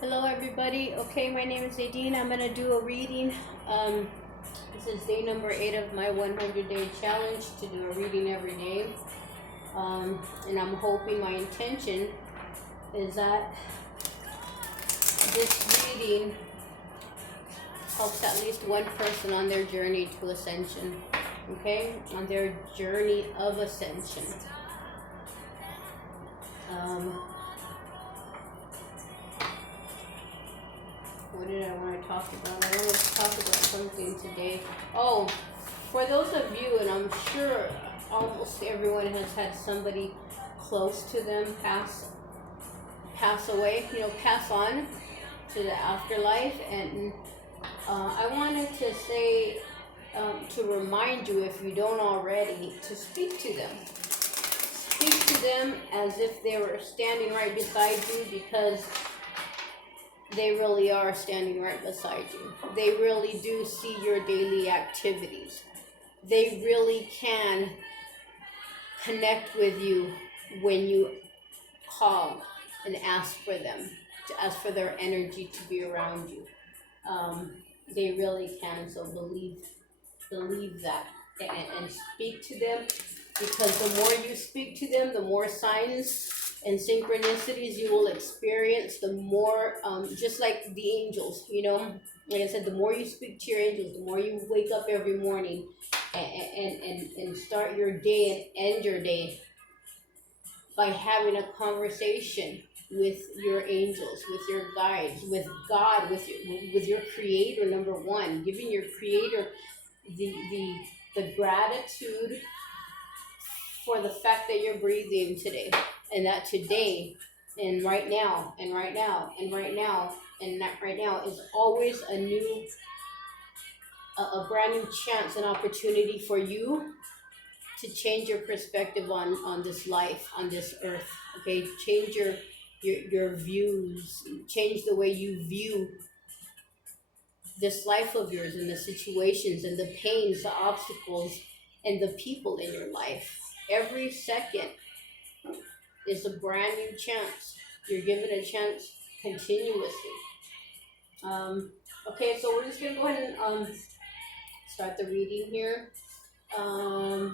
Hello everybody. Okay, my name is Nadine. I'm gonna do a reading. This is day number 8 of my 100-day challenge to do a reading every day. And I'm hoping, my intention is that this reading helps at least one person on their journey to ascension. Okay, on their journey of ascension. What did I want to talk about? I want to talk about something today. Oh, for those of you, and I'm sure almost everyone has had somebody close to them pass away, pass on to the afterlife. And I wanted to say, to remind you, if you don't already, to speak to them. Speak to them as if they were standing right beside you, because they really are standing right beside you. They really do see your daily activities. They really can connect with you when you call and ask for them, to ask for their energy to be around you. They really can. So believe that, and speak to them, because the more you speak to them, the more signs and synchronicities you will experience. The more, just like the angels, like I said, the more you speak to your angels, the more you wake up every morning and start your day and end your day by having a conversation with your angels, with your guides, with God, with your creator. Number one, giving your creator the gratitude for the fact that you're breathing today, and that today and right now and right now and right now and that right now is always a brand new chance and opportunity for you to change your perspective on this life, on this earth. Okay, change your views, change the way you view this life of yours, and the situations and the pains, the obstacles, and the people in your life. Every second is a brand new chance. You're given a chance continuously. Okay, so we're just gonna go ahead and start the reading here. I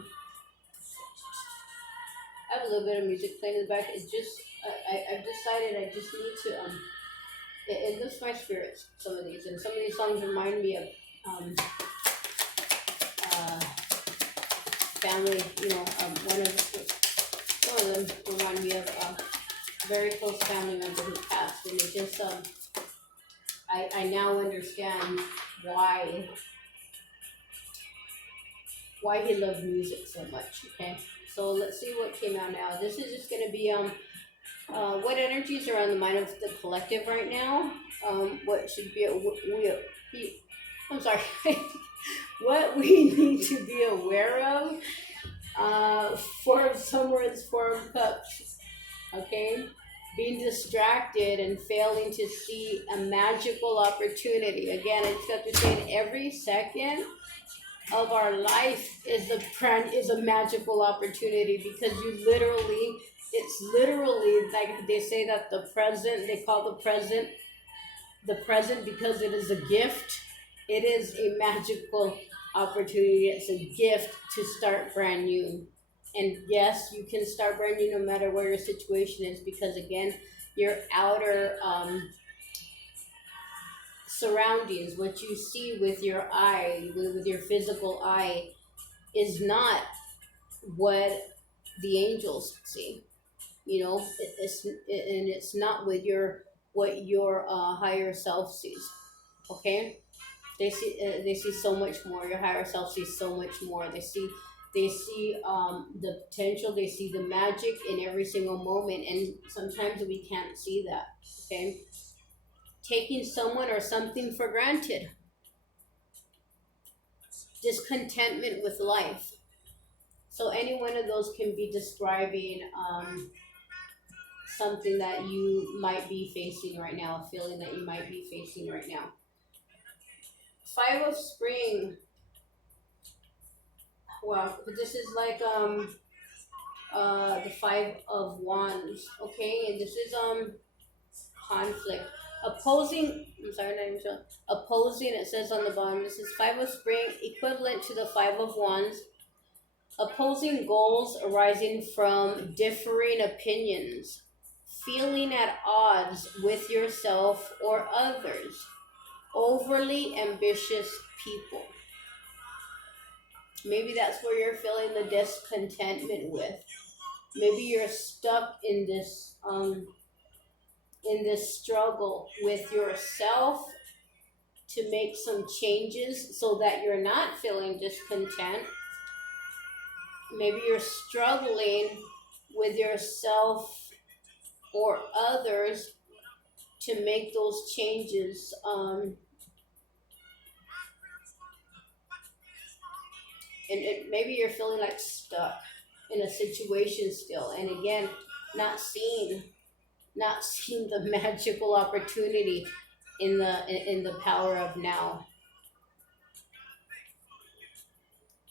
have a little bit of music playing in the back. It's just I've decided I just need to it lifts my spirits, some of these, and some of these songs remind me of family. One of them remind me of a very close family member who passed, and it just I now understand why he loved music so much. Okay, so let's see what came out now. This is just gonna be what energies are on the mind of the collective right now. What should be I'm sorry. What we need to be aware of. Someone's 4 of Cups. Okay, being distracted and failing to see a magical opportunity. Again, I just got to say, every second of our life is a magical opportunity, because it's literally, like they say, that they call the present because it is a gift. It is a magical opportunity. It's a gift to start brand new. And yes, you can start brand new no matter where your situation is, because again, your outer surroundings, what you see with your eye, with your physical eye, is not what the angels see. It's not what your higher self sees. Okay, they see so much more. Your higher self sees so much more. They see the potential. They see the magic in every single moment, and sometimes we can't see that. Okay, taking someone or something for granted, discontentment with life. So any one of those can be describing something that you might be facing right now, a feeling that you might be facing right now. 5 of Spring. Wow, this is like the 5 of Wands. Okay, and this is conflict. Opposing, I'm sorry, not even sure. Opposing, it says on the bottom, this is Five of Spring, equivalent to the Five of Wands. Opposing goals arising from differing opinions, feeling at odds with yourself or others, overly ambitious people. Maybe that's where you're feeling the discontentment with. Maybe you're stuck in this struggle with yourself to make some changes so that you're not feeling discontent. Maybe you're struggling with yourself or others to make those changes. Maybe you're feeling like stuck in a situation still. And again, not seeing the magical opportunity in the power of now.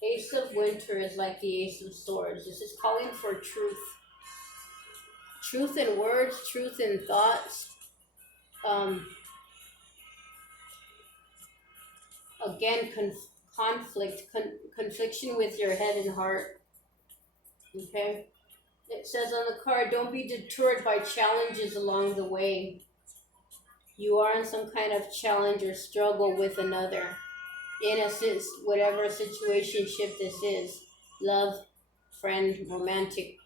Ace of Winter is like the Ace of Swords. This is calling for truth. Truth in words, truth in thoughts. Again, confliction with your head and heart. Okay? It says on the card, don't be deterred by challenges along the way. You are in some kind of challenge or struggle with another. In a sense, whatever situationship this is, love, friend, romantic,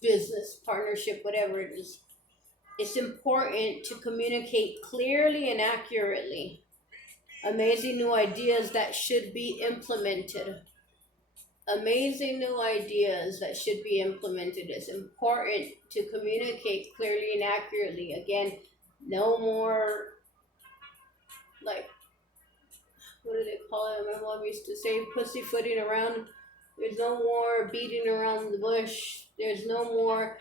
business, partnership, whatever it is, it's important to communicate clearly and accurately. Amazing new ideas that should be implemented. Amazing new ideas that should be implemented. It's important to communicate clearly and accurately. Again, no more like, what do they call it? My mom used to say pussyfooting around. There's no more beating around the bush. There's no more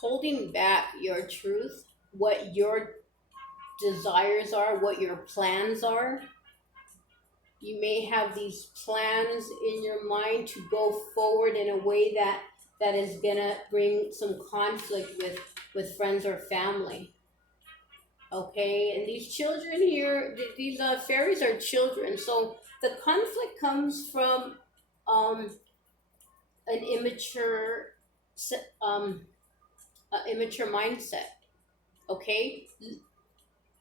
holding back your truth, what your desires are, what your plans are. You may have these plans in your mind to go forward in a way that is gonna bring some conflict with friends or family. Okay, and these children here, these fairies are children, so the conflict comes from an immature mindset. Okay,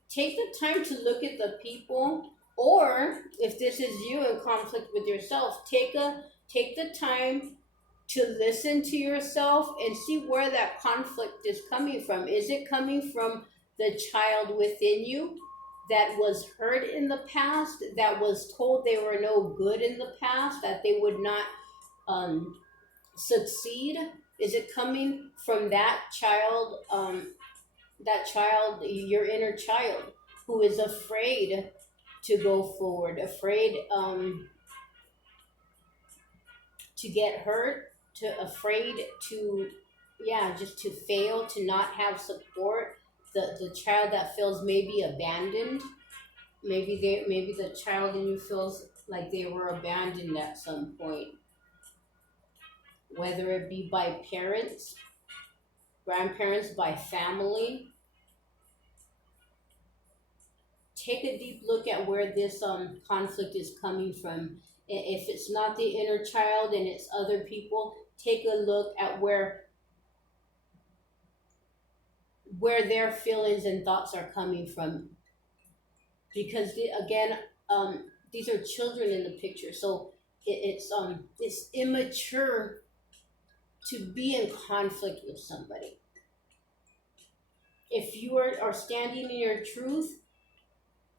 take the time to look at the people, or if this is you in conflict with yourself, take the time to listen to yourself and see where that conflict is coming from. Is it coming from the child within you that was hurt in the past, that was told they were no good in the past, that they would not succeed? Is it coming from that child, your inner child, who is afraid to go forward, afraid to get hurt, afraid to, just to fail, to not have support? The child that feels maybe abandoned. Maybe the child in you feels like they were abandoned at some point, whether it be by parents, grandparents, by family. Take a deep look at where this conflict is coming from. If it's not the inner child and it's other people, take a look at where their feelings and thoughts are coming from. Because these are children in the picture, so it's immature to be in conflict with somebody. If you are standing in your truth,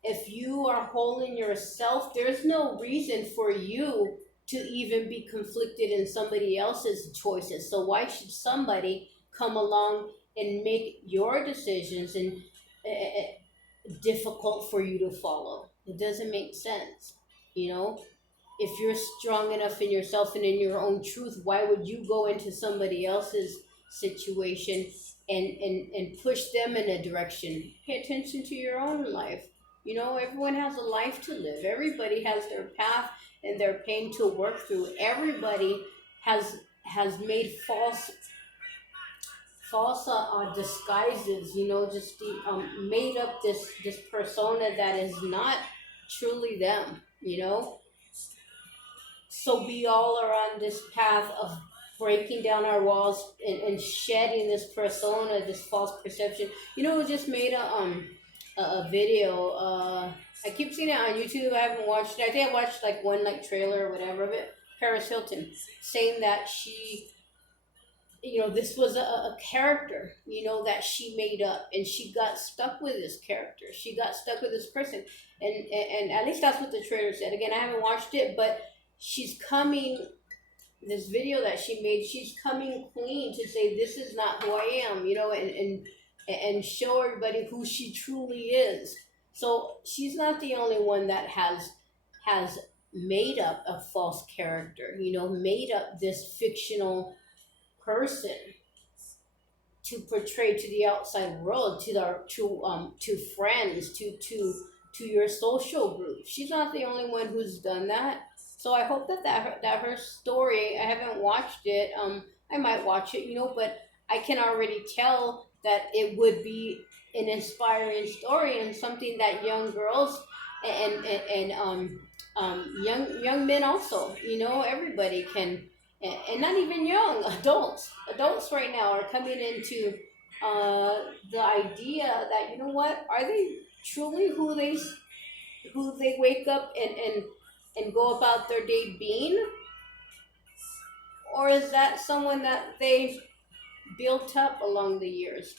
if you are whole in yourself, there's no reason for you to even be conflicted in somebody else's choices. So why should somebody come along and make your decisions and difficult for you to follow? It doesn't make sense, you know? If you're strong enough in yourself and in your own truth, why would you go into somebody else's situation and push them in a direction? Pay attention to your own life. You know, everyone has a life to live. Everybody has their path and their pain to work through. Everybody has made false false disguises, just the made up this persona that is not truly them, so we all are on this path of breaking down our walls and shedding this persona, this false perception. We just made a video. I keep seeing it on YouTube. I haven't watched it. I think I watched like one like trailer or whatever of it. Paris Hilton saying that she, this was a character, that she made up, and she got stuck with this character. She got stuck with this person, and at least that's what the trailer said. Again, I haven't watched it, but she's coming. This video that she made, she's coming clean to say this is not who I am, and show everybody who she truly is. So she's not the only one that has made up a false character, made up this fictional person to portray to the outside world, to friends, to your social group. She's not the only one who's done that. So I hope that her story. I haven't watched it. I might watch it, but I can already tell that it would be an inspiring story and something that young girls and young men also, everybody can, and not even young adults right now are coming into the idea that, what, are they truly who they wake up and go about their day being, or is that someone that they built up along the years?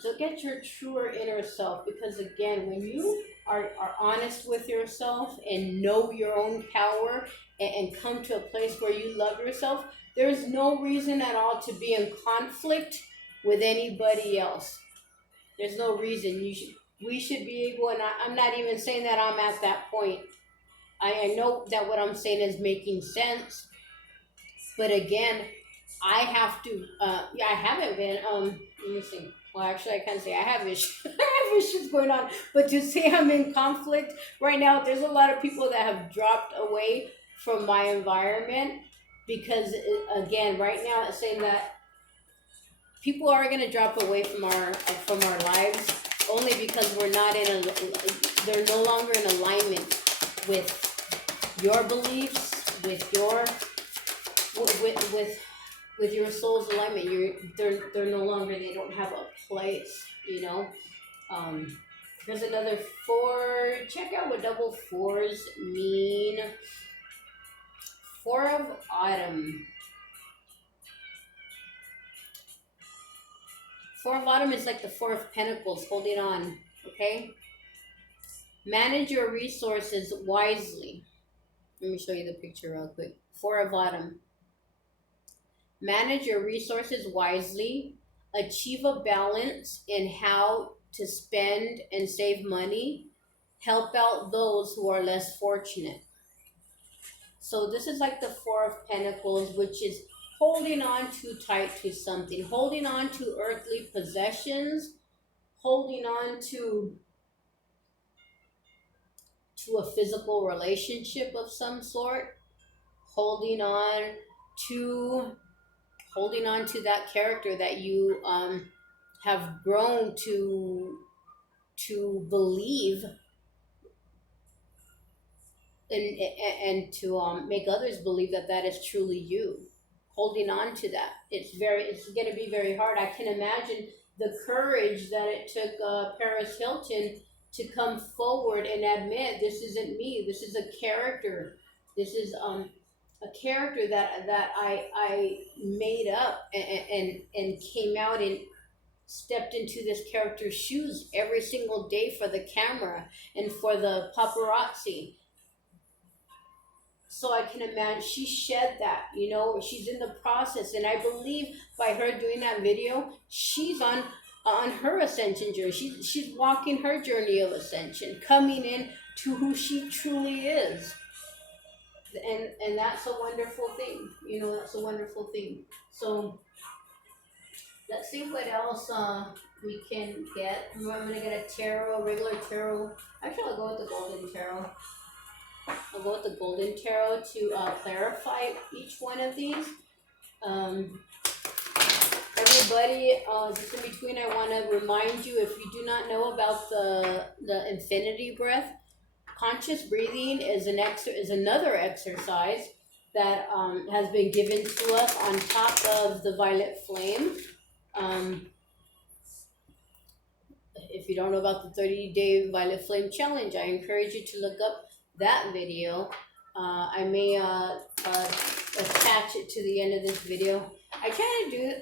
So get your truer inner self, because again, when you are honest with yourself and know your own power, and come to a place where you love yourself, there's no reason at all to be in conflict with anybody else. There's no reason. We should be able, and I'm not even saying that I'm at that point. I know that what I'm saying is making sense, but again, I have to. I haven't been. Let me see. Well, actually, I can't say I have issues. I have issues going on, but to say I'm in conflict right now, there's a lot of people that have dropped away from my environment, because again, right now, it's saying that people are going to drop away from our lives only because they're no longer in alignment with your beliefs, with your soul's alignment. They're no longer, they don't have a place, There's another 4. Check out what double 4s mean. 4 of Autumn. 4 of Autumn is like the 4 of Pentacles, holding on, okay? Manage your resources wisely. Let me show you the picture real quick. 4 of Autumn. Manage your resources wisely. Achieve a balance in how to spend and save money. Help out those who are less fortunate. So this is like the 4 of Pentacles, which is holding on too tight to something, holding on to earthly possessions, holding on to a physical relationship of some sort, holding on to that character that you have grown to believe, and to make others believe that is truly you. Holding on to that, it's going to be very hard. I can imagine the courage that it took Paris Hilton to come forward and admit, this isn't me, this is a character, this is a character that I made up, and came out and stepped into this character's shoes every single day for the camera and for the paparazzi. So I can imagine she shed that, she's in the process. And I believe by her doing that video, she's on her ascension journey. She's walking her journey of ascension, coming in to who she truly is. And that's a wonderful thing. That's a wonderful thing. So let's see what else we can get. I'm going to get a tarot, regular tarot. Actually, I'll go with the golden tarot. I'll go with the golden tarot to clarify each one of these. everybody, just in between, I want to remind you, if you do not know about the infinity breath, conscious breathing is another exercise that has been given to us on top of the violet flame. If you don't know about the 30-day violet flame challenge, I encourage you to look up that video. I may attach it to the end of this video. I try to do,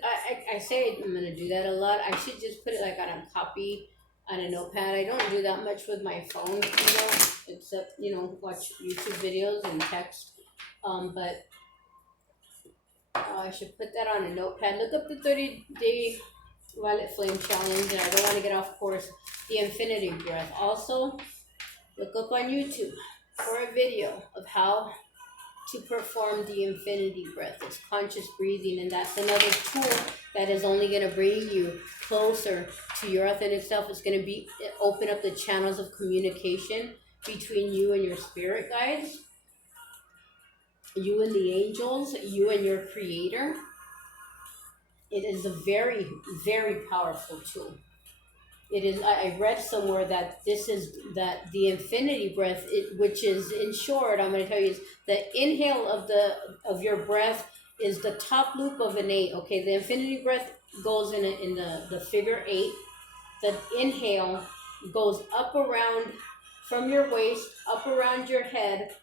I say I'm gonna do that a lot. I should just put it like on a copy on a notepad. I don't do that much with my phone, except, watch YouTube videos and text. But I should put that on a notepad. Look up the 30-day violet flame challenge, and I don't want to get off course. The infinity breath. Also, look up on YouTube for a video of how to perform the infinity breath. It's conscious breathing, and that's another tool that is only going to bring you closer to your authentic self. It's going to open up the channels of communication between you and your spirit guides, you and the angels, you and your creator. It is a very, very powerful tool. It is. I read somewhere that the infinity breath, which is, in short, I'm going to tell you, is the inhale of your breath is the top loop of an 8. Okay, the infinity breath goes in the figure 8. The inhale goes up around from your waist, up around your head,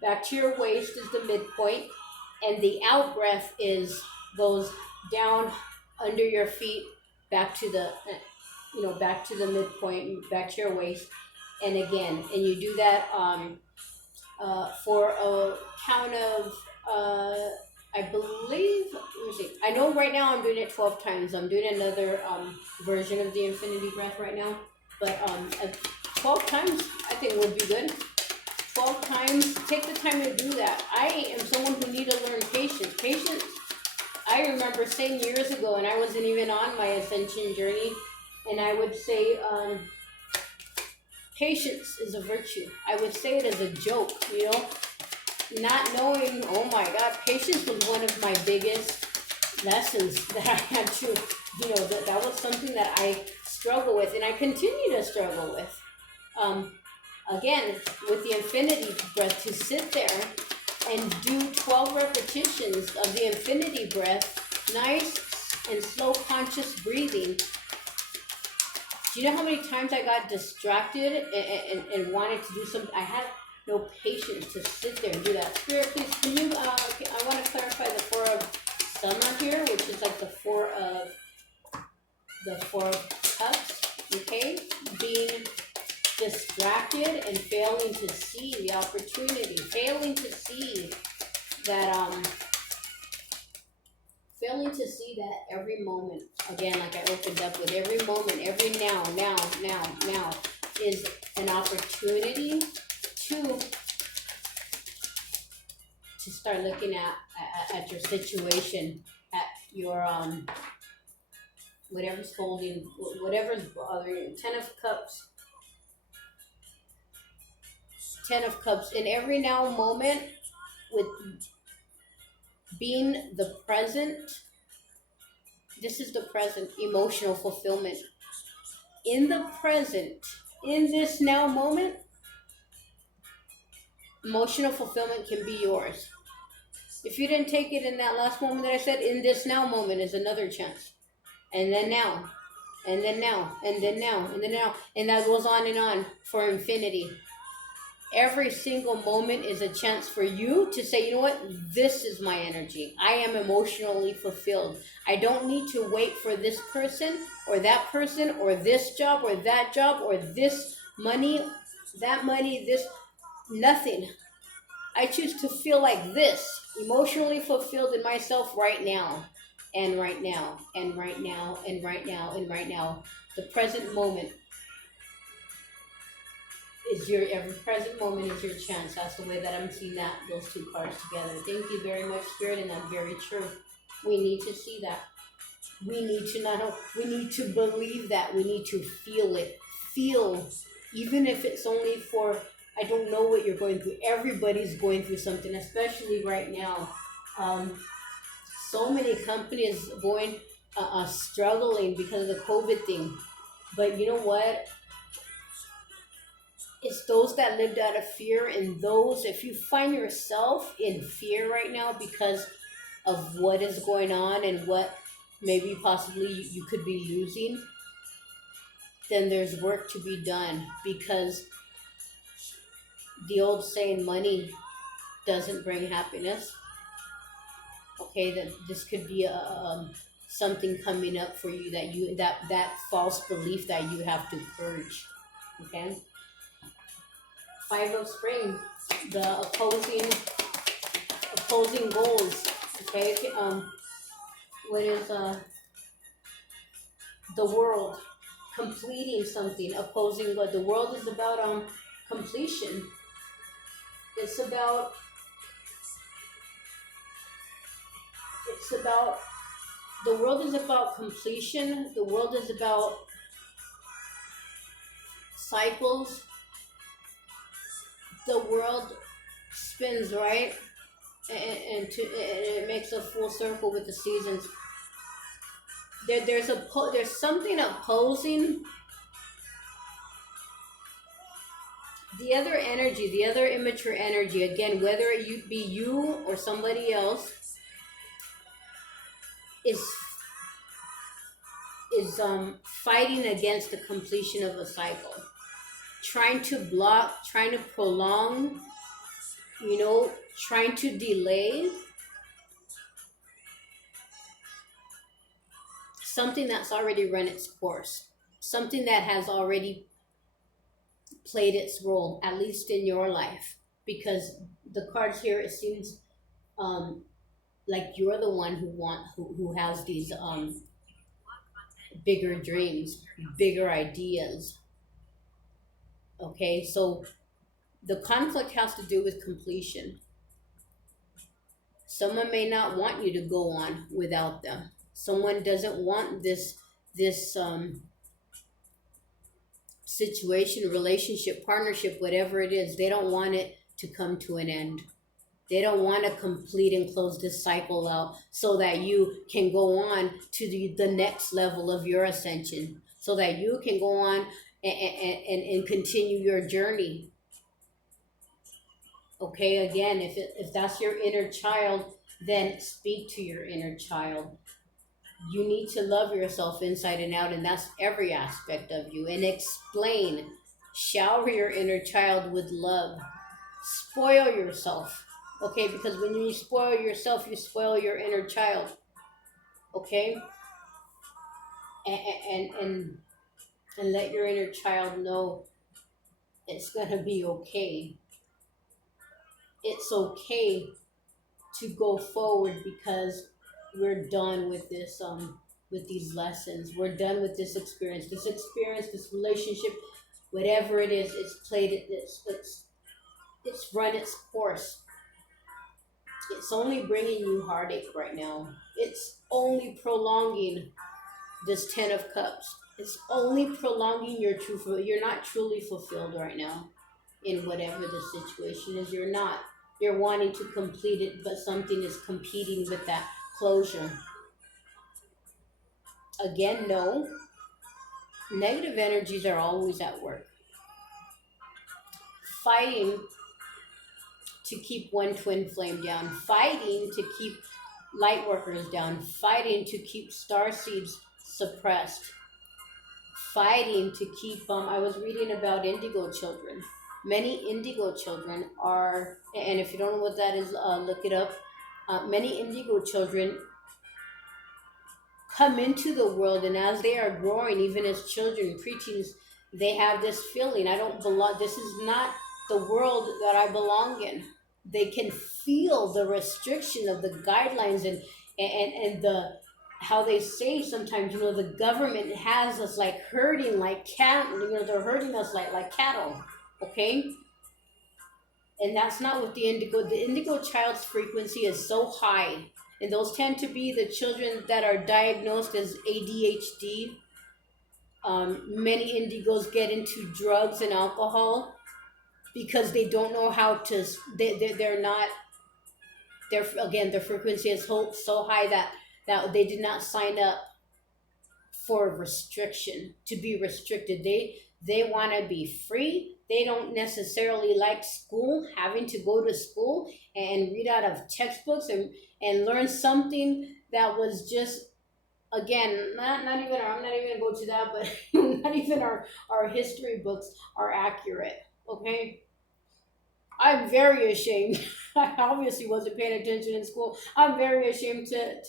back to your waist is the midpoint, and the out breath goes down under your feet, back to the midpoint, back to your waist, and again, and you do that for a count of I believe, let me see, I know right now I'm doing it 12 times. I'm doing another version of the infinity breath right now, but 12 times I think would be good. 12 times, take the time to do that. I am someone who needs to learn patience. Patience, I remember saying years ago, and I wasn't even on my ascension journey, and I would say, patience is a virtue. I would say it as a joke, not knowing, oh my God, patience was one of my biggest lessons that I had to, that was something that I struggle with, and I continue to struggle with. Again, with the infinity breath, to sit there and do 12 repetitions of the infinity breath, nice and slow conscious breathing. Do you know how many times I got distracted and wanted to do something? I had no patience to sit there and do that. Spirit, please, can you, I want to clarify the 4 of summer here, which is like the 4 of cups, okay? Being distracted and failing to see the opportunity, failing to see that every moment, again, like I opened up with, every moment, every now is an opportunity to start looking at your situation, at your whatever's holding, whatever's bothering you. 10 of Cups, in every now moment, with being the present. This is the present, emotional fulfillment. In the present, in this now moment, emotional fulfillment can be yours. If you didn't take it in that last moment that I said, in this now moment is another chance. And then now, and then now, and then now, and then now, and that goes on for infinity. Every single moment is a chance for you to say, you know what, this is my energy. I am emotionally fulfilled. I don't need to wait for this person or that person or this job or that job or this money, that money, this, nothing. I choose to feel like this, emotionally fulfilled in myself right now, and right now, and right now, and right now, and right now. The present moment. Every present moment is your chance. That's the way that I'm seeing those 2 cards together. Thank you very much, Spirit, and that's very true. We need to see that. We need to we need to believe that. We need to feel it. Feel, even if it's only for, I don't know what you're going through. Everybody's going through something, especially right now. So many companies going struggling because of the COVID thing. But you know what? It's those that lived out of fear, and those, if you find yourself in fear right now because of what is going on and what maybe possibly you could be losing, then there's work to be done, because the old saying, money doesn't bring happiness. Okay, that this could be something coming up for you, that that false belief that you have to purge. Okay. Five of spring, the opposing goals. Okay. What is the world completing something, opposing what the world is about, completion. It's about the world is about completion. The world is about cycles. The world spins, right? And it makes a full circle with the seasons. There's something opposing the other energy, the other immature energy. Again, whether it be you or somebody else, is fighting against the completion of a cycle, trying to block, trying to prolong, trying to delay something that's already run its course, something that has already played its role, at least in your life. Because the cards here, it seems like you're the one who has these bigger dreams, bigger ideas. Okay, so the conflict has to do with completion. Someone may not want you to go on without them. Someone doesn't want this situation, relationship, partnership, whatever it is. They don't want it to come to an end. They don't want to complete and close this cycle out so that you can go on to the next level of your ascension, so that you can go on and continue your journey. Okay, again, if that's your inner child, then speak to your inner child. You need to love yourself inside and out, and that's every aspect of you. And explain, shower your inner child with love. Spoil yourself. Okay, because when you spoil yourself, you spoil your inner child. Okay? And let your inner child know it's gonna be okay. It's okay to go forward, because we're done with this with these lessons. We're done with this experience, this relationship, whatever it is. It's run its course. It's only bringing you heartache right now. It's only prolonging this 10 of Cups. It's only prolonging your you're not truly fulfilled right now in whatever the situation is. You're not. You're wanting to complete it, but something is competing with that closure. Again, no. Negative energies are always at work, fighting to keep one twin flame down, fighting to keep light workers down, fighting to keep star seeds suppressed, fighting to keep I was reading about indigo children. Many indigo children are, and if you don't know what that is, look it up. Many indigo children come into the world, and as they are growing, even as children, preteens, they have this feeling, I don't belong, this is not the world that I belong in. They can feel the restriction of the guidelines and the, how they say sometimes, the government has us like herding like cattle, they're herding us like cattle, okay? And that's not what the indigo child's frequency is so high. And those tend to be the children that are diagnosed as ADHD. Many indigos get into drugs and alcohol because they don't know how to, they're not, their frequency is so high that they did not sign up for restriction, to be restricted. They want to be free. They don't necessarily like school, having to go to school and read out of textbooks and learn something that was just, again, not even I'm not even gonna go to that, but not even our history books are accurate. Okay, I'm very ashamed. I obviously wasn't paying attention in school. I'm very ashamed to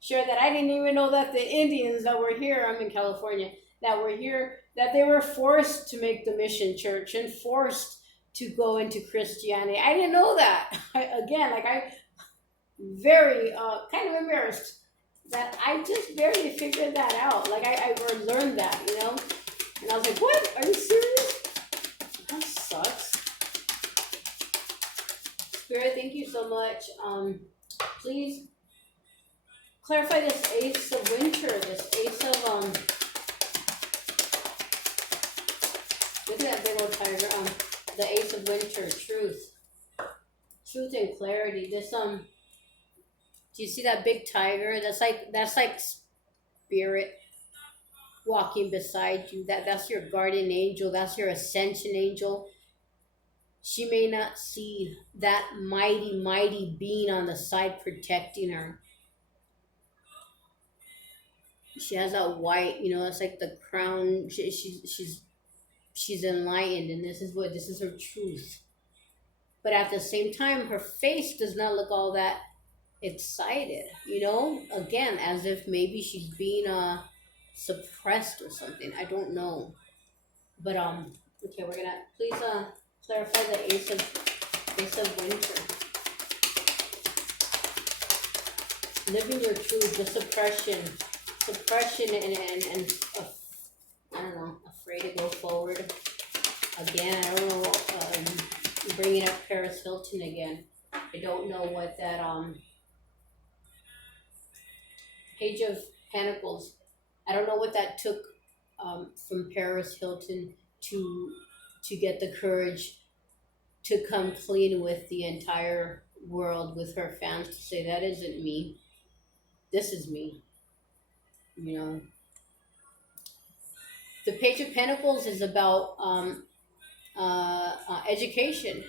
share that I didn't even know that the Indians that were here, I'm in California, that were here, that they were forced to make the mission church and forced to go into Christianity. I didn't know that. I very kind of embarrassed that I just barely figured that out. Like I learned that, and I was like, "What? Are you serious? That sucks." Spirit, thank you so much. Please clarify this Ace of Winter, this Ace of look at that big old tiger. The Ace of Winter, truth and clarity. This do you see that big tiger? That's like spirit walking beside you. That's your guardian angel. That's your ascension angel. She may not see that mighty being on the side protecting her. She has that white, it's like the crown. She's enlightened, and this is her truth. But at the same time, her face does not look all that excited, again, as if maybe she's being suppressed or something. I don't know. But okay, we're gonna please clarify the Ace of Winter. Living your truth, the suppression and I don't know, afraid to go forward. Again, I don't know, bringing up Paris Hilton again. I don't know what that Page of Pentacles, I don't know what that took from Paris Hilton to get the courage to come clean with the entire world, with her fans, to say, that isn't me. This is me. The Page of Pentacles is about education,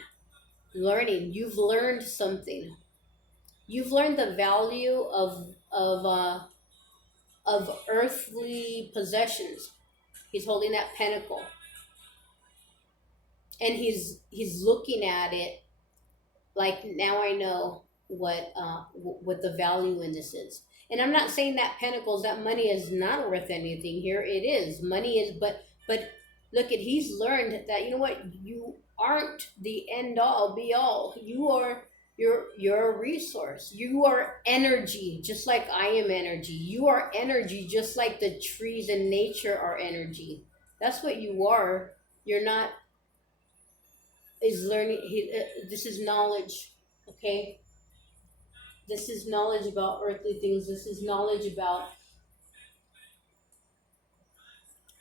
learning. You've learned something. You've learned the value of earthly possessions. He's holding that pentacle, and he's looking at it like, now I know what the value in this is. And I'm not saying that pentacles, that money is not worth anything here. It is. Money is, but look at, he's learned that, you aren't the end all be all. You are, you're a resource. You are energy, just like I am energy. You are energy, just like the trees and nature are energy. That's what you are. You're not, is learning. This is knowledge, okay? This is knowledge about earthly things. This is knowledge about,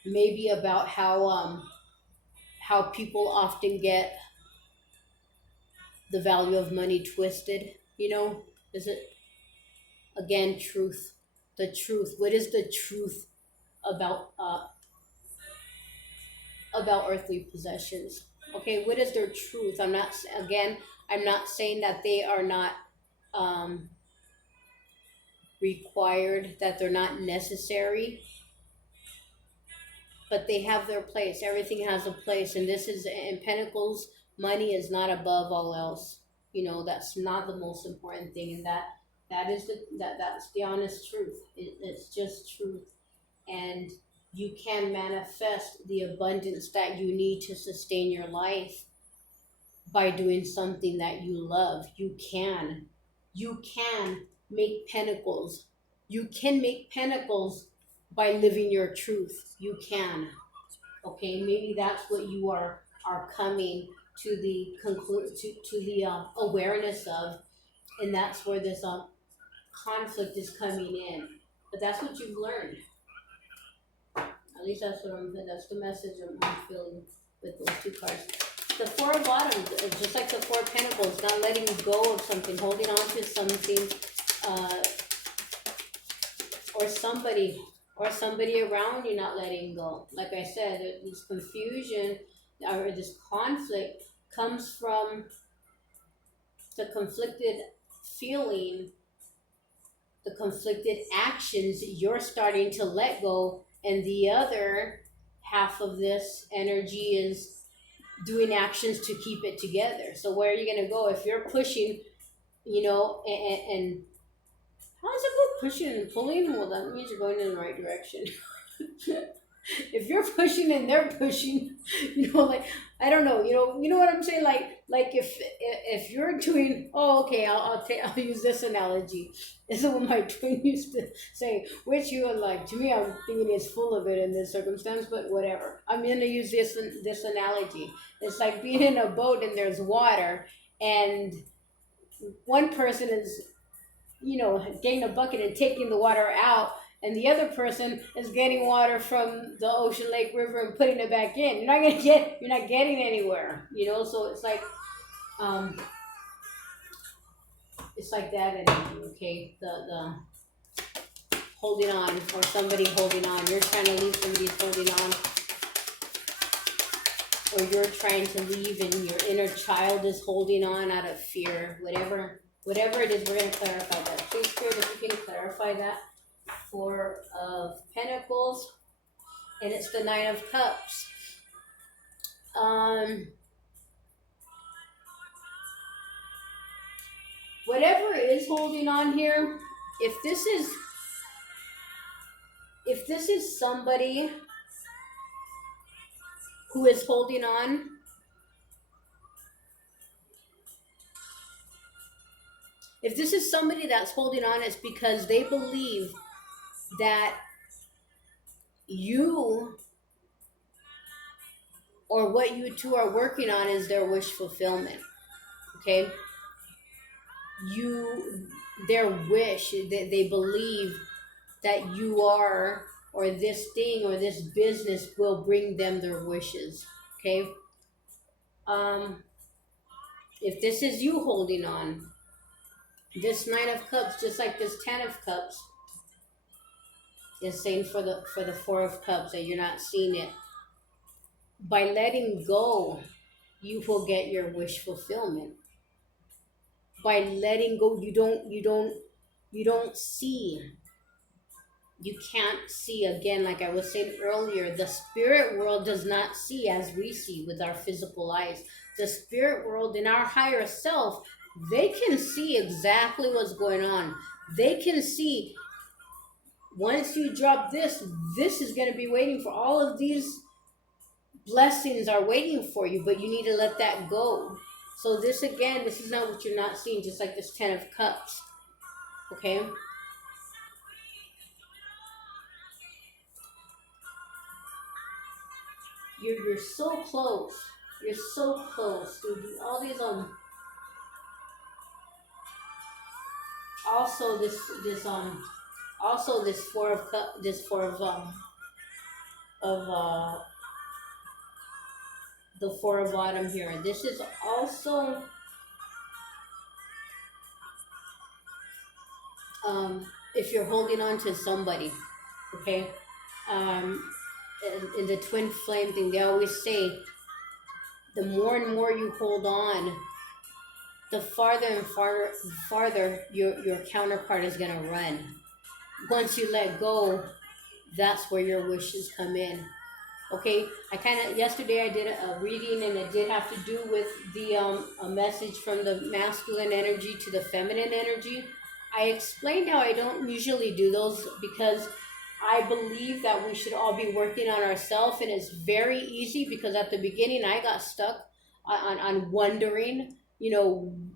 maybe about how people often get the value of money twisted. Is it, again, truth? The truth. What is the truth about earthly possessions? Okay, what is their truth? I'm not saying that they are not required, that they're not necessary, but they have their place. Everything has a place, and this is, in Pentacles, money is not above all else. That's not the most important thing, and that's the honest truth. It's just truth, and you can manifest the abundance that you need to sustain your life by doing something that you love. You can make pentacles. You can make pentacles by living your truth. You can. Okay, maybe that's what you are coming to the to the awareness of, and that's where this conflict is coming in. But that's what you've learned. At least that's that's the message I'm feeling with those two cards. The Four of Bottoms, just like the Four of Pentacles, not letting go of something, holding on to something, or somebody or somebody around you not letting go. Like I said, this confusion or this conflict comes from the conflicted feeling, the conflicted actions you're starting to let go, and the other half of this energy is doing actions to keep it together. So where are you going to go if you're pushing, and how does it go? Pushing and pulling? Well, that means you're going in the right direction. If you're pushing and they're pushing, like, I don't know, you know what I'm saying? Like if you're doing, oh, okay, I'll use this analogy. This is what my twin used to say, which you would like. To me, I'm thinking it's full of it in this circumstance, but whatever. I'm gonna use this analogy. It's like being in a boat and there's water, and one person is, getting a bucket and taking the water out, and the other person is getting water from the ocean, lake, river, and putting it back in. You're not getting anywhere, so um it's like that energy. Okay, the holding on, or somebody holding on. You're trying to leave, somebody's holding on, or you're trying to leave and your inner child is holding on out of fear. Whatever it is, we're going to clarify that. Please, Spirit, if you can clarify that. Four of Pentacles, and it's the Nine of Cups. Whatever is holding on here, if this is somebody who is holding on, if this is somebody that's holding on, it's because they believe that you, or what you two are working on, is their wish fulfillment. Okay, their wish, they believe that you are, or this thing or this business will bring them their wishes. Okay, if this is you holding on, this Nine of Cups, just like this Ten of Cups, is saying for the Four of Cups that you're not seeing it. By letting go, you will get your wish fulfillment. By letting go, you don't see. You can't see, again, like I was saying earlier, the spirit world does not see as we see with our physical eyes. The spirit world, in our higher self, they can see exactly what's going on. They can see, once you drop this is going to be waiting for, all of these blessings are waiting for you, but you need to let that go. So this, again, this is not what you're not seeing, just like this Ten of Cups. Okay? You're so close. You're so close, dude. All these also this Four of Cup, this Four of the Four of Autumn here. This is also if you're holding on to somebody, okay? In the twin flame thing, they always say the more and more you hold on, the farther and farther your counterpart is gonna run. Once you let go, that's where your wishes come in. Okay, yesterday I did a reading, and it did have to do with the a message from the masculine energy to the feminine energy. I explained how I don't usually do those because I believe that we should all be working on ourselves, and it's very easy because at the beginning I got stuck on wondering,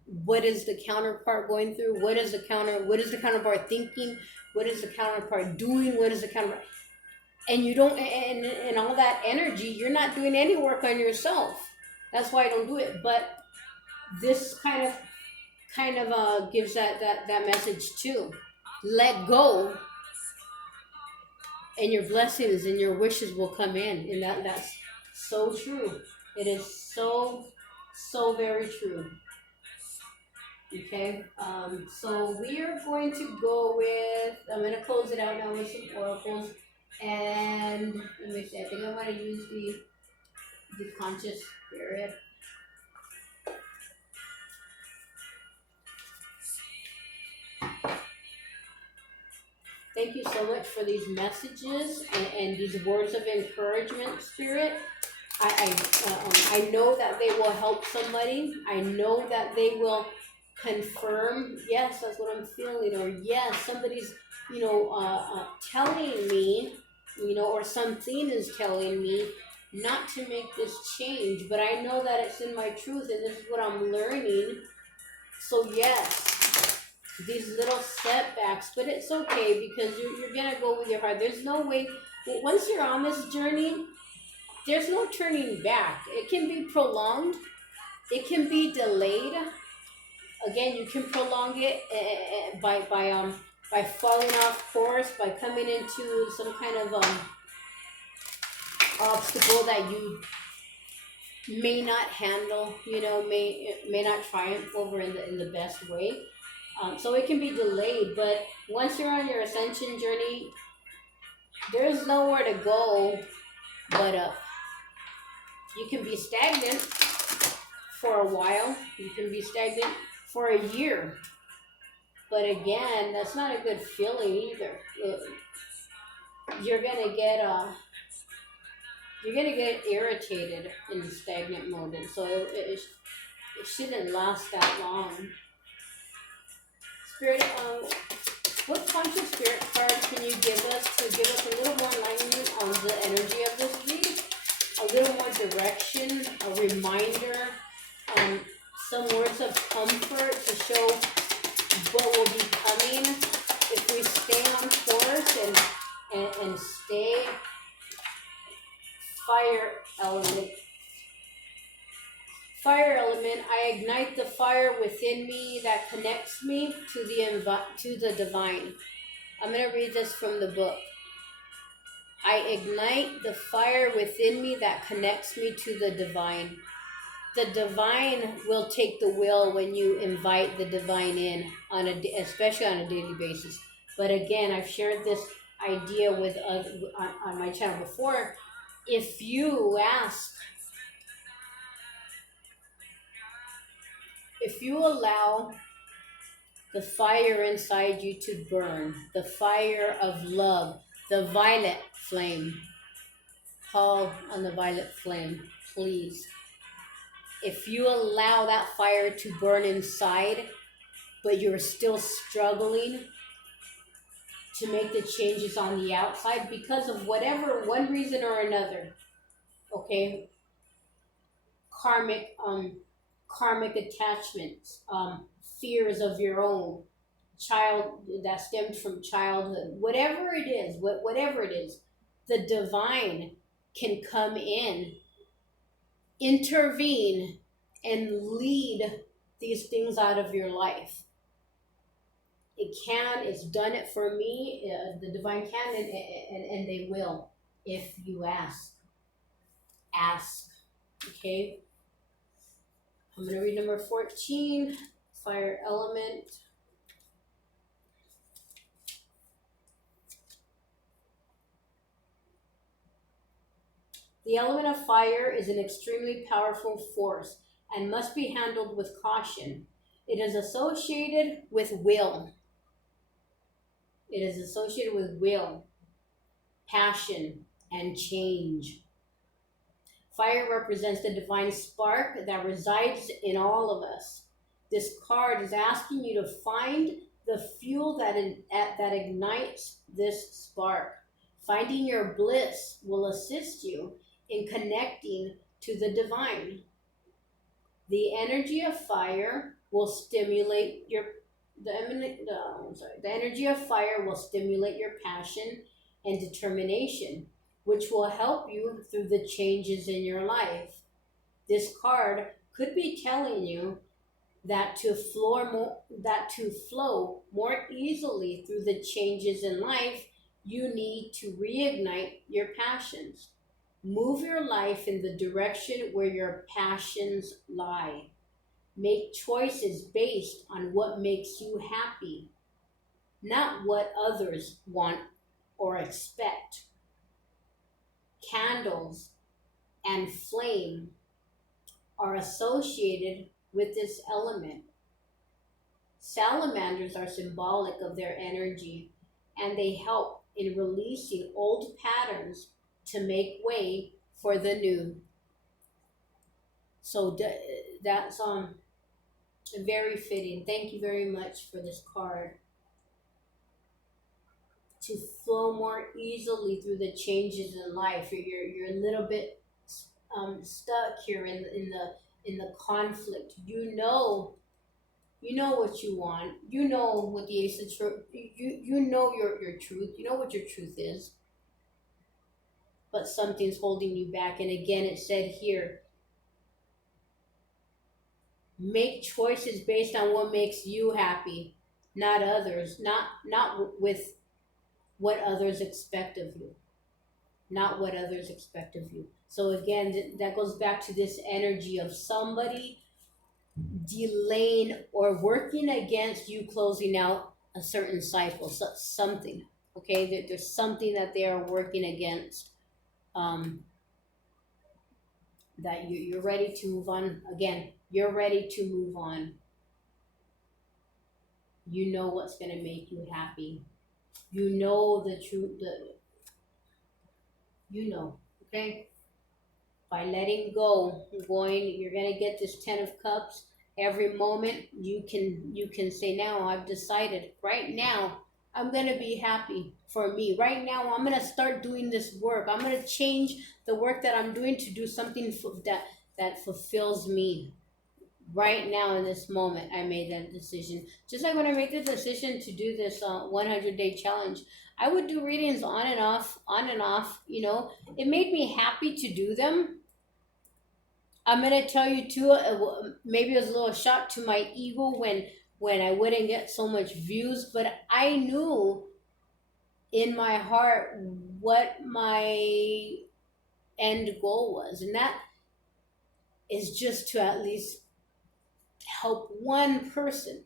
what is the counterpart going through? What is the counterpart thinking? What is the counterpart doing? What is the counterpart? And you don't, and all that energy, you're not doing any work on yourself. That's why I don't do it. But this kind of gives that message too. Let go, and your blessings and your wishes will come in. And that's so true. It is so very true. Okay, so we are going to go with, I'm going to close it out now with some oracles. And let me see, I think I want to use the conscious spirit. Thank you so much for these messages and these words of encouragement, Spirit. I know that they will help somebody. I know that they will confirm, yes, that's what I'm feeling, or yes, somebody's, telling me, or something is telling me not to make this change, but I know that it's in my truth and this is what I'm learning. So yes, these little setbacks, but it's okay because you're gonna go with your heart. There's no way, once you're on this journey, there's no turning back. It can be prolonged, it can be delayed. Again, you can prolong it by falling off course, by coming into some kind of obstacle that you may not handle, may not triumph over in the best way. So it can be delayed, but once you're on your ascension journey, there's nowhere to go but up. You can be stagnant for a while. You can be stagnant for a year. But again, that's not a good feeling either. You're gonna get irritated in stagnant mode, and so it shouldn't last that long. Spirit, what conscious spirit card can you give us to give us a little more alignment on the energy of this week? A little more direction, a reminder, some words of comfort to show what will be coming if we stay on course and stay. Fire element. Fire element, I ignite the fire within me that connects me to the divine. I'm going to read this from the book. I ignite the fire within me that connects me to the divine. The divine will take the will when you invite the divine in, especially on a daily basis. But again, I've shared this idea with on my channel before. If you allow the fire inside you to burn, the fire of love, the violet flame, call on the violet flame, please. If you allow that fire to burn inside, but you're still struggling to make the changes on the outside because of whatever, one reason or another, okay, karmic attachments, fears of your own, child that stemmed from childhood, whatever it is, the divine can come in, intervene, and lead these things out of your life. It's done it for me. The divine can and they will if you ask. Okay? I'm going to read number 14, fire element. The element of fire is an extremely powerful force and must be handled with caution. It is associated with will. Passion, and change. Fire represents the divine spark that resides in all of us. This card is asking you to find the fuel that ignites this spark. Finding your bliss will assist you in connecting to the divine. The energy of fire will stimulate your passion and determination, which will help you through the changes in your life. This card could be telling you that to flow more easily through the changes in life, you need to reignite your passions. Move your life in the direction where your passions lie. Make choices based on what makes you happy, not what others want or expect. candles and flame are associated with this element. Salamanders are symbolic of their energy, and they help in releasing old patterns to make way for the new. So that's very fitting. Thank you very much for this card. To flow more easily through the changes in life. You're a little bit stuck here in the conflict. You know what you want. You know what the ace of truth. You know your truth. You know what your truth is. But something's holding you back. And again, it said here, make choices based on what makes you happy, not others, not with what others expect of you. Not what others expect of you. So again, that goes back to this energy of somebody delaying or working against you closing out a certain cycle, something. Okay, there's something that they are working against. That you're ready to move on. Again, you're ready to move on. You know what's going to make you happy. You know the truth. You know, okay? By letting go, you're going to get this 10 of Cups. Every moment you can say, now I've decided, right now, I'm going to be happy for me. Right now, I'm going to start doing this work. I'm going to change the work that I'm doing to do something that fulfills me. Right now, in this moment, I made that decision. Just like when I made the decision to do this 100-day challenge, I would do readings on and off, you know. It made me happy to do them. I'm going to tell you too, maybe it was a little shock to my ego when I wouldn't get so much views, but I knew in my heart what my end goal was. And that is just to at least help one person,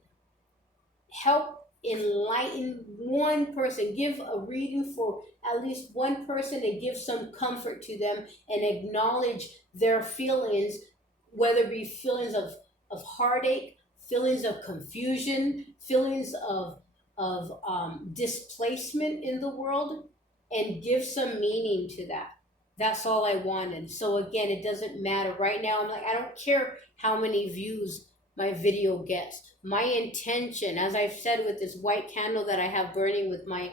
help enlighten one person, give a reading for at least one person and give some comfort to them and acknowledge their feelings, whether it be feelings of heartache, feelings of confusion, feelings of displacement in the world, and give some meaning to that. That's all I wanted. So again, it doesn't matter. Right now, I'm like, I don't care how many views my video gets. My intention, as I've said with this white candle that I have burning with my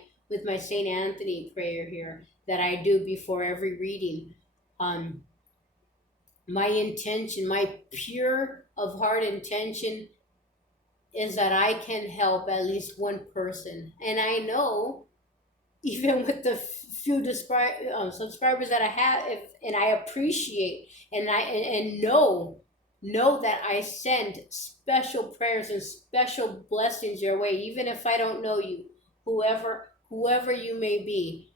Saint Anthony prayer here that I do before every reading, my intention, my pure of heart intention is that I can help at least one person. And I know, even with the few subscribers that I have, and I appreciate, and know that I send special prayers and special blessings your way, even if I don't know you, whoever you may be.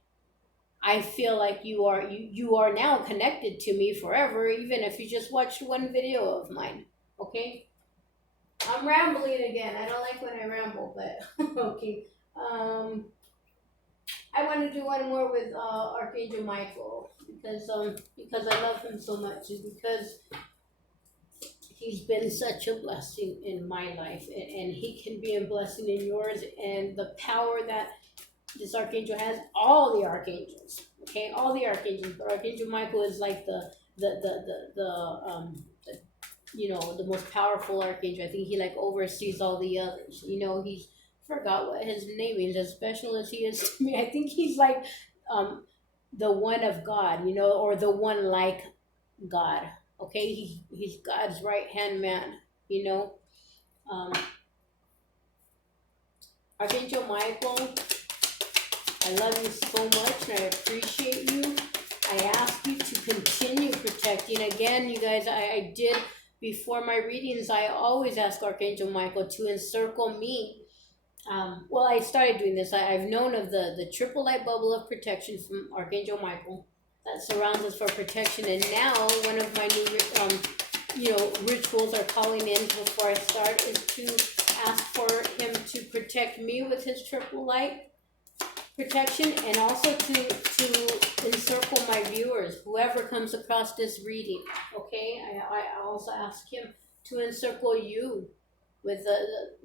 I feel like you are now connected to me forever, even if you just watched one video of mine. Okay, I'm rambling again. I don't like when I ramble, but okay. I want to do one more with Archangel Michael because I love him so much, and because he's been such a blessing in my life, and he can be a blessing in yours. And the power that this archangel has, all the archangels, okay, all the archangels, but Archangel Michael is like the most powerful archangel. I think he like oversees all the others. You know, he's forgot what his name is, as special as he is to me. I think he's like the one of God, you know, or the one like God. Okay, he's God's right hand man, you know. Archangel Michael, I love you so much and I appreciate you. I ask you to continue protecting. Again, you guys, I did before my readings, I always ask Archangel Michael to encircle me. Well, I started doing this. I've known of the triple light bubble of protection from Archangel Michael that surrounds us for protection. And now one of my new, rituals are calling in before I start is to ask for him to protect me with his triple light. protection, and also to encircle my viewers, whoever comes across this reading. Okay, I also ask him to encircle you with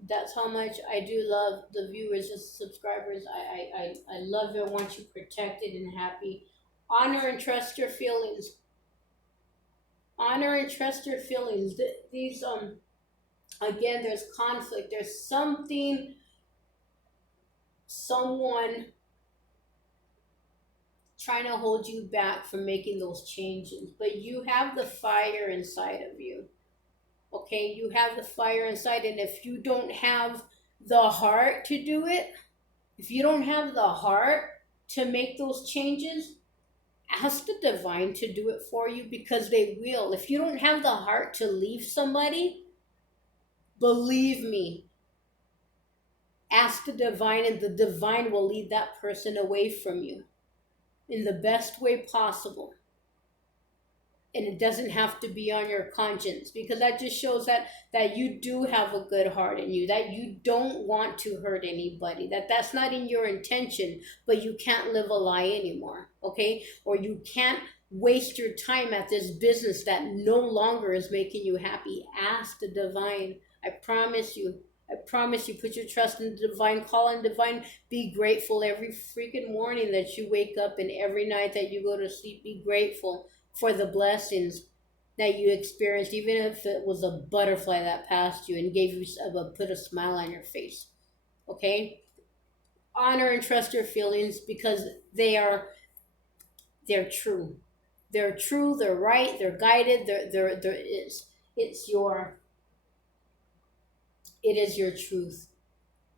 that's how much I do love the viewers and subscribers. I love it. Want you protected and happy. Honor and trust your feelings. Honor and trust your feelings. These again, there's conflict. There's something, someone trying to hold you back from making those changes, but you have the fire inside of you. Okay, you have the fire inside, and if you don't have the heart to do it, if you don't have the heart to make those changes, ask the divine to do it for you, because they will. If you don't have the heart to leave somebody, believe me, ask the divine, and the divine will lead that person away from you in the best way possible. And it doesn't have to be on your conscience, because that just shows that you do have a good heart in you, that you don't want to hurt anybody, that's not in your intention, but you can't live a lie anymore, okay? Or you can't waste your time at this business that no longer is making you happy. Ask the divine. I promise you, put your trust in the divine, call on divine, be grateful every freaking morning that you wake up, and every night that you go to sleep, be grateful for the blessings that you experienced, even if it was a butterfly that passed you and gave you put a smile on your face. Okay? Honor and trust your feelings, because they're true. They're true, they're right, they're guided, it is your truth.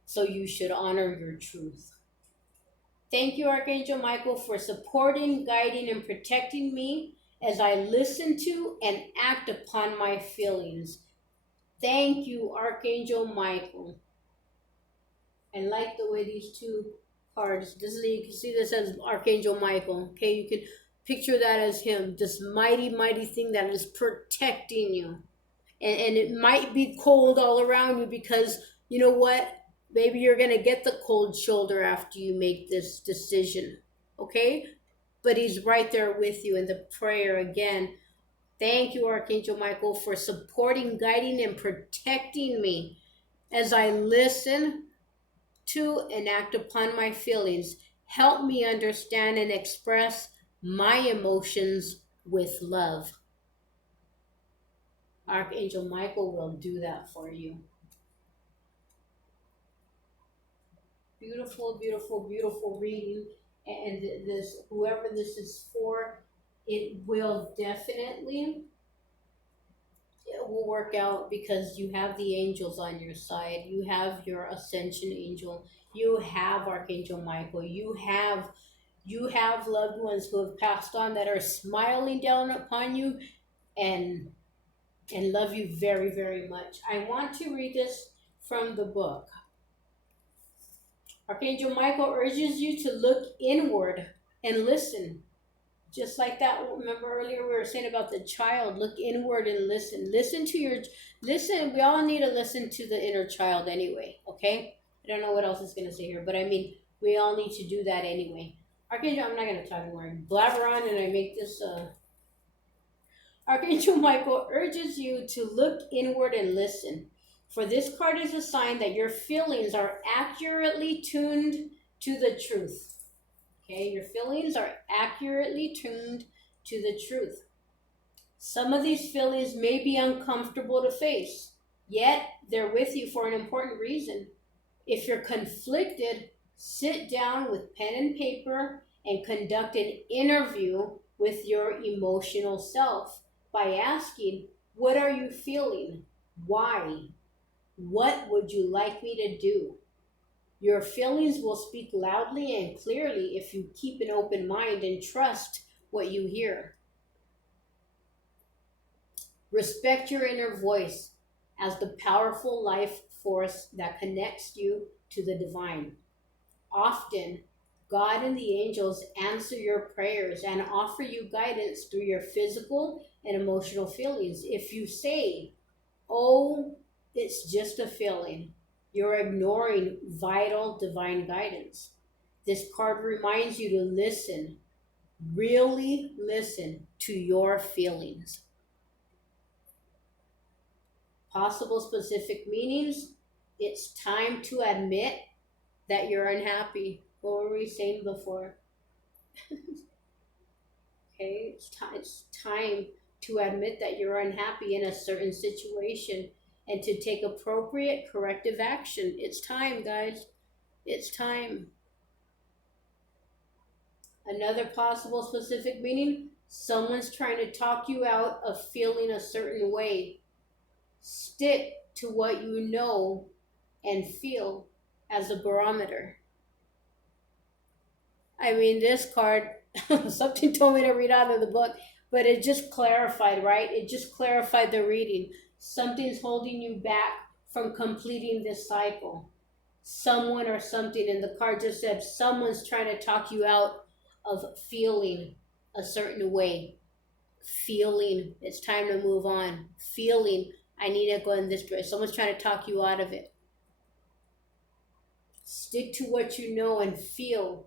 So you should honor your truth. Thank you, Archangel Michael, for supporting, guiding, and protecting me as I listen to and act upon my feelings. Thank you, Archangel Michael. And like the way these two cards, you can see this as Archangel Michael. Okay, you can picture that as him, this mighty, mighty thing that is protecting you. And it might be cold all around you, because you know what? Maybe you're going to get the cold shoulder after you make this decision. Okay? But he's right there with you in the prayer again. Thank you, Archangel Michael, for supporting, guiding, and protecting me as I listen to and act upon my feelings. Help me understand and express my emotions with love. Archangel Michael will do that for you. Beautiful, beautiful, beautiful reading. And this, whoever this is for, it will work out, because you have the angels on your side. You have your Ascension angel. You have Archangel Michael. You have loved ones who have passed on that are smiling down upon you and love you very, very much. I want to read this from the book. Archangel Michael urges you to look inward and listen. Just like that, remember earlier we were saying about the child, look inward and listen. Listen, we all need to listen to the inner child anyway, okay? I don't know what else it's going to say here, but I mean, we all need to do that anyway. Archangel, I'm not going to talk anymore. Blabber on and I make this, Archangel Michael urges you to look inward and listen. For this card is a sign that your feelings are accurately tuned to the truth. Okay, your feelings are accurately tuned to the truth. Some of these feelings may be uncomfortable to face, yet they're with you for an important reason. If you're conflicted, sit down with pen and paper and conduct an interview with your emotional self by asking, what are you feeling? Why? What would you like me to do? Your feelings will speak loudly and clearly if you keep an open mind and trust what you hear. Respect your inner voice as the powerful life force that connects you to the divine. Often, God and the angels answer your prayers and offer you guidance through your physical and emotional feelings. If you say, oh, it's just a feeling, you're ignoring vital divine guidance. This card reminds you to listen, really listen to your feelings. Possible specific meanings. It's time to admit that you're unhappy. What were we saying before? Okay, it's time to admit that you're unhappy in a certain situation and to take appropriate corrective action. It's time, guys. It's time. Another possible specific meaning, someone's trying to talk you out of feeling a certain way. Stick to what you know and feel as a barometer. I mean, this card, something told me to read out of the book, but it just clarified, right? It just clarified the reading. Something's holding you back from completing this cycle. Someone or something, and the card just said someone's trying to talk you out of feeling a certain way. Feeling it's time to move on. Feeling I need to go in this direction. Someone's trying to talk you out of it. Stick to what you know and feel.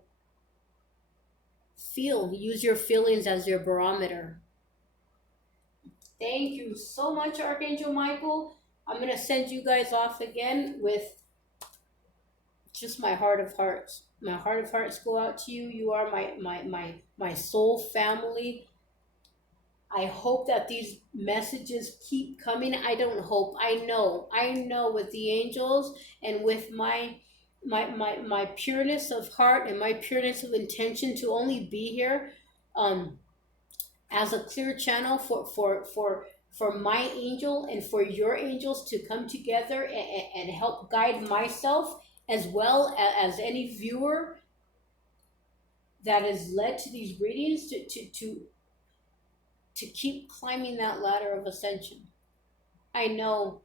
Use your feelings as your barometer. Thank you so much, Archangel Michael. I'm going to send you guys off again with just my heart of hearts. My heart of hearts go out to you. You are my soul family. I hope that these messages keep coming. I don't hope. I know with the angels and with my pureness of heart and my pureness of intention to only be here as a clear channel for my angel and for your angels to come together and help guide myself as well as any viewer that is led to these readings to keep climbing that ladder of ascension. I know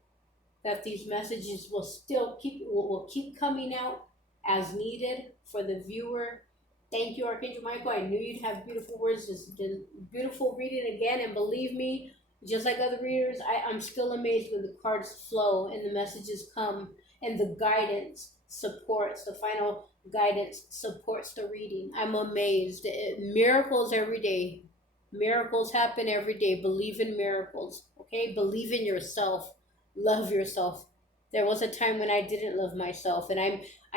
that these messages will still keep coming out as needed for the viewer. Thank you, Archangel Michael. I knew you'd have beautiful words. This has been beautiful reading again, and believe me, just like other readers, I'm still amazed when the cards flow and the messages come and the guidance supports, the final guidance supports the reading. I'm amazed. Miracles every day. Miracles happen every day. Believe in miracles, okay? Believe in yourself. Love yourself. There was a time when I didn't love myself, and